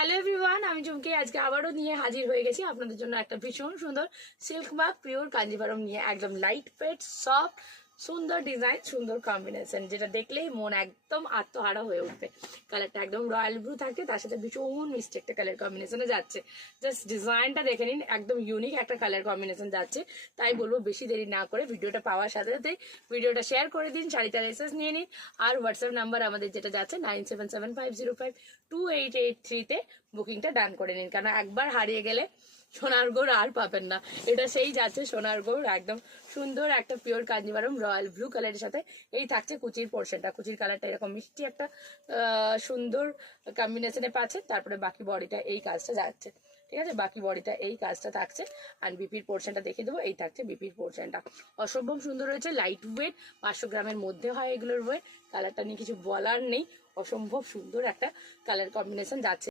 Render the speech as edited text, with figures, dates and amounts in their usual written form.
Hello everyone, আমি চুমকি আজকে আবারও নিয়ে হাজির হয়ে গেছি আপনাদের জন্য একটা ভীষণ সুন্দর সিল্ক মার্ক পিওর কাঞ্জিভারম নিয়ে। একদম লাইট ওয়েট, সফট, সুন্দর ডিজাইন, সুন্দর কম্বিনেশন, যেটা দেখলেই মন একদম আত্মহারা হয়ে উঠবে। কালারটা একদম রয়্যাল ব্লু থাকে, তার সাথে ভীষণ মিষ্টি একটা কালার কম্বিনেশনে যাচ্ছে। জাস্ট ডিজাইনটা দেখে নিন, একদম ইউনিক একটা কালার কম্বিনেশন যাচ্ছে। তাই বলবো বেশি দেরি না করে ভিডিওটা পাওয়ার সাথে সাথে ভিডিওটা শেয়ার করে দিন, শাড়িটার এসএস নিয়ে নিন। আর হোয়াটসঅ্যাপ নাম্বার আমাদের যেটা যাচ্ছে 9775052883-তে বুকিংটা ডান করে নিন, কারণ একবার হারিয়ে গেলে সোনার গোড় আর পাবেন না। এটা সেই যাচ্ছে সোনার গোড়, একদম সুন্দর একটা পিওর কাঞ্জিভারম রয়্যাল ব্লু কালারের সাথে এই থাকছে কুচির পোর্শনটা। কুচির কালারটা এরকম মিষ্টি একটা সুন্দর কম্বিনেশনে পাচ্ছেন। তারপরে বাকি বডিটা এই কাজটা যাচ্ছে, ঠিক আছে, বাকি বডিটা এই কাজটা থাকছে। আর বিপির পোর্শনটা দেখিয়ে দেবো, এই থাকছে বিপির পোর্শনটা। অসম্ভব সুন্দর হয়েছে, লাইট ওয়েট, 500 গ্রামের মধ্যে হয় এগুলোর ওয়েট। কালারটা নিয়ে কিছু বলার নেই, অসম্ভব সুন্দর একটা কালার কম্বিনেশন যাচ্ছে।